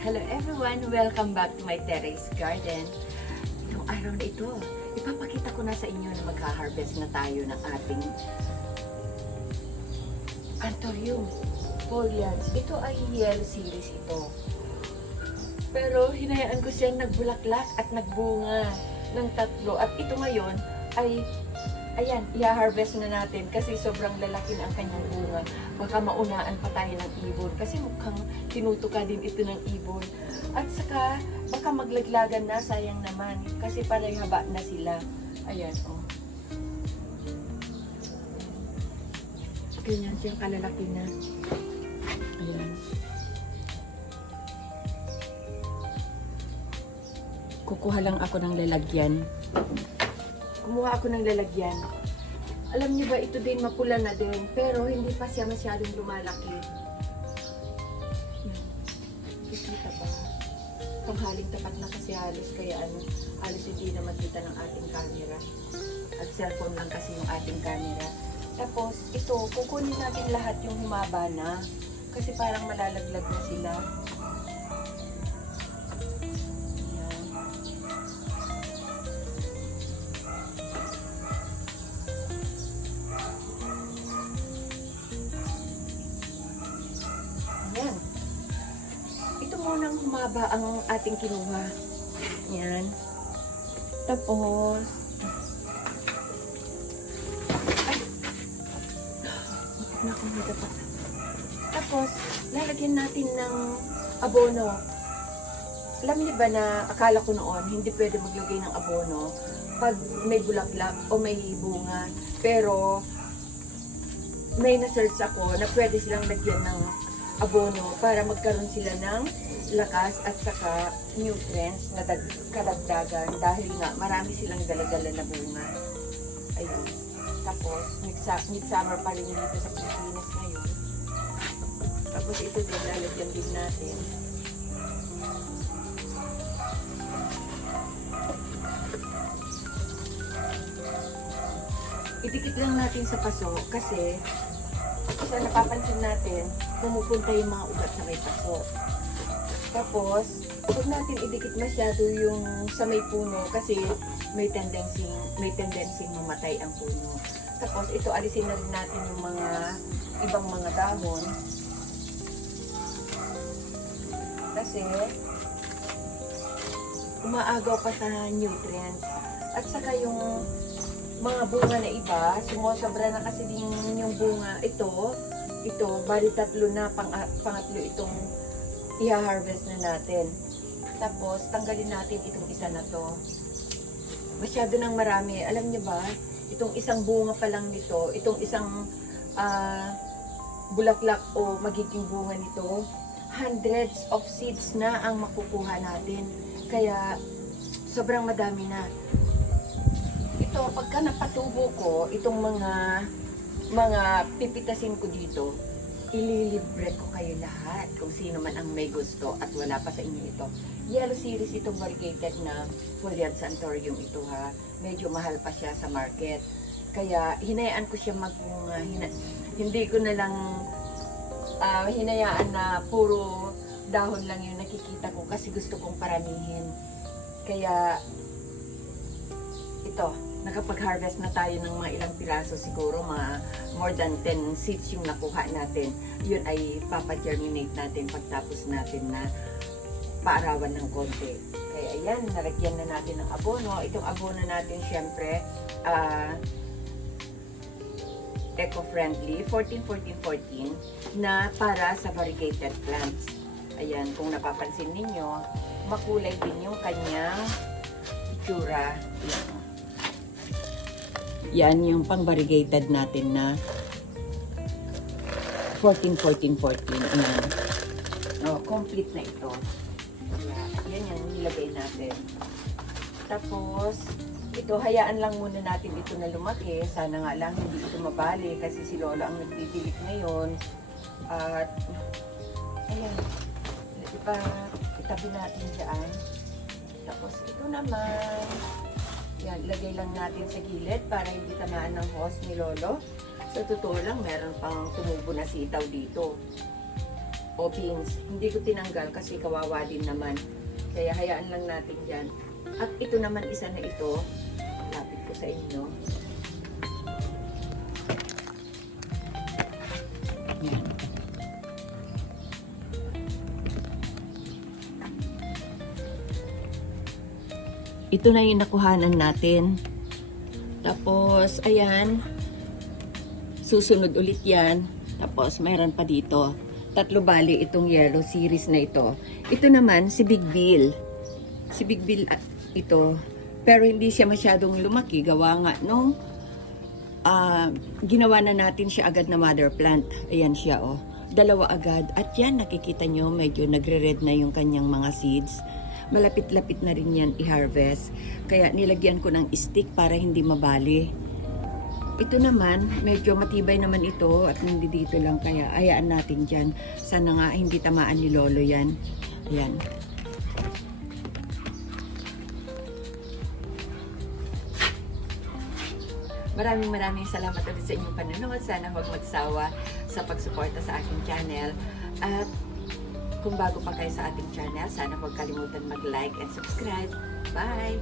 Hello everyone! Welcome back to my terrace garden. Itong araw na ito, ipapakita ko na sa inyo na magha-harvest na tayo ng ating Anthurium foliage. Ito ay yellow series ito. Pero hinayaan ko siyang nagbulaklak at nagbunga ng tatlo. At ito ngayon ay, ayan, i-harvest na natin kasi sobrang lalaki na ang kanyang bunga. Baka maunaan pa tayo ng ibon kasi mukhang tinutuka din ito ng ibon. At saka, baka maglaglagan na, sayang naman. Kasi panay haba na sila. Ayan, oh. Ganyan siyang kalalaki na. Ayan. Kukuha lang ako ng lalagyan. Kumuha ako ng lalagyan. Alam niyo ba, ito din mapula na din, pero hindi pa siya masyadong lumalaki. Kikita ba? Panghaling tapat na kasi halos, kaya halos hindi na makita ng ating camera. At cellphone lang kasi yung ating camera. Tapos, ito, kukunin natin lahat yung humaba na. Kasi parang malalaglag na sila. Ayan. Ito munang humaba ang ating kinuha. Yan. Tapos, tapos, lalagyan natin ng abono. Alam niyo ba na akala ko noon, hindi pwede maglagay ng abono pag may bulaklak o may bunga. Pero, may na-search ako na pwede silang lagyan ng abono para magkaroon sila ng lakas at saka nutrients na kadagdagan dahil nga marami silang dala-dala na bunga. Ayun. Tapos, midsummer pa rin dito sa Pilipinas ngayon. Tapos ito din, lalagyan din natin. Idikit lang natin sa paso kasi sa napapansin natin, pumupunta yung mga ugat sa may paso. Tapos, huwag natin idikit masyado yung sa may puno kasi may tendency mamatay ang puno. Tapos, ito alisin na rin natin yung mga ibang mga dahon. Kasi, umaagaw pa sa nutrients. At saka yung mga bunga na iba, sumusobra na kasi din yung bunga. Ito, bali tatlo na, pangatlo itong i-harvest na natin. Tapos, tanggalin natin itong isa na to. Masyado nang marami. Alam niyo ba, itong isang bunga pa lang nito, itong isang bulaklak o magiging bunga nito, hundreds of seeds na ang makukuha natin. Kaya, sobrang madami na. Ito, pagka napatubo ko, itong mga pipitasin ko dito, ililibre ko kayo lahat kung sino man ang may gusto at wala pa sa inyo ito. Yellow series itong variegated na foliage Anthurium ito ha. Medyo mahal pa siya sa market. Kaya hinayaan ko siya magbunga. Hindi ko na lang hinayaan na puro dahon lang yung nakikita ko kasi gusto kong paramihin. Kaya ito, nakapag-harvest na tayo ng mga ilang piraso, siguro mga more than 10 seeds yung nakuha natin. Yun ay papagerminate natin pagtapos natin na paarawan ng konti. Kaya ayan, nalagyan na natin ng abono. Itong abono natin syempre eco-friendly 14-14-14 na para sa variegated plants. Ayan, kung napapansin ninyo, makulay din yung kanyang itsura. Yan yung pang-variegated natin na 14-14-14. Ayan. Oh, complete na ito. Yan yung nilagay natin. Tapos, ito, hayaan lang muna natin ito na lumaki. Sana nga lang hindi ito mabali kasi si Lola ang nagdidilik ngayon. At, ayan. Itabi natin dyan. Tapos, ito naman. Yan, ilagay lang natin sa gilid para hindi tamaan ng hose ni Lolo. Sa totoo lang, meron pang tumubo na sitaw dito. o beans. Hindi ko tinanggal kasi kawawa din naman. Kaya hayaan lang natin yan. At ito naman isa na ito. Lapit ko sa inyo. Yan. Ito na yung nakuhanan natin. Tapos, ayan. Susunod ulit yan. Tapos, mayroon pa dito. 3 bali itong yellow series na ito. Ito naman, si Big Bill. Si Big Bill ito. Pero hindi siya masyadong lumaki. Gawa nga nung ginawa na natin siya agad na mother plant. Ayan siya, oh. 2 agad. At yan, nakikita nyo, medyo nagre-red na yung kanyang mga seeds. Malapit-lapit na rin yan i-harvest. Kaya nilagyan ko ng stick para hindi mabali. Ito naman, medyo matibay naman ito at hindi dito lang. Kaya ayaan natin dyan. Sana nga hindi tamaan ni Lolo yan. Ayan. Maraming salamat ulit sa inyong panonood. Sana huwag magsawa sa pagsuporta sa aking channel. At kung bago pa kayo sa ating channel, sana huwag kalimutan mag-like and subscribe. Bye!